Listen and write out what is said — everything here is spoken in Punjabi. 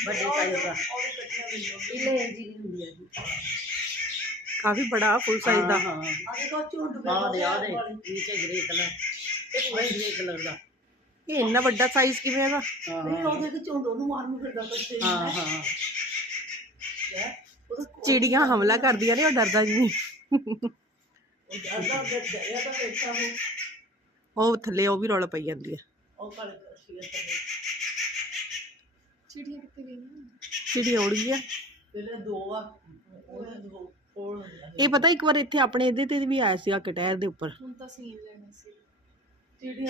बड़े साइज का इले जी ਹੁੰਦੀ ਹੈ ਜੀ काफी बड़ा फुल साइज ਦਾ ਹਾਂ ਆ ਦੇ ਨੀਚੇ ਗ੍ਰੇ ਕਲਰ ਤੇ ਪੂਰਾ ਗ੍ਰੇ ਕਲਰ ਦਾ ਇਹ ਇੰਨਾ ਵੱਡਾ ਸਾਈਜ਼ ਕਿਵੇਂ ਇਹਦਾ ਨਹੀਂ ਉਹਦੇ ਤੇ ਝੁੰਡ ਉਹਨੂੰ ਮਾਰਨ ਫਿਰਦਾ ਬੱਚੇ ਹਾਂ ਹਾਂ ਚਿੜੀਆਂ ਹਮਲਾ ਕਰਦੀਆਂ ਨੇ ਉਹ ਡਰਦਾ ਨਹੀਂ ਉਹ ਡਰਦਾ ਡਰਿਆ ਤਾਂ ਵੇਖਾ ਉਹ ਥੱਲੇ ਉਹ ਵੀ ਰੌਲਾ ਪਈ ਜਾਂਦੀ ਹੈ ਉਹ ਕਾਲੇ ਕਰਸ਼ੀ चिड़िया कितने गई ਚਿੜੀ ਉੜ ਗਈ ਆ ਪਹਿਲੇ ਦੋ ਆ ਉਹਨੇ ਦੋ ਕੋਲ ਇਹ ਪਤਾ ਇੱਕ ਵਾਰ ਇੱਥੇ ਆਪਣੇ ਇਹਦੇ ਤੇ ਵੀ ਆਇਆ ਸੀ ਆ ਕਟਹਿਰ ਦੇ ਉੱਪਰ हूँ तो सीन लेना सी ਚਿੜੀ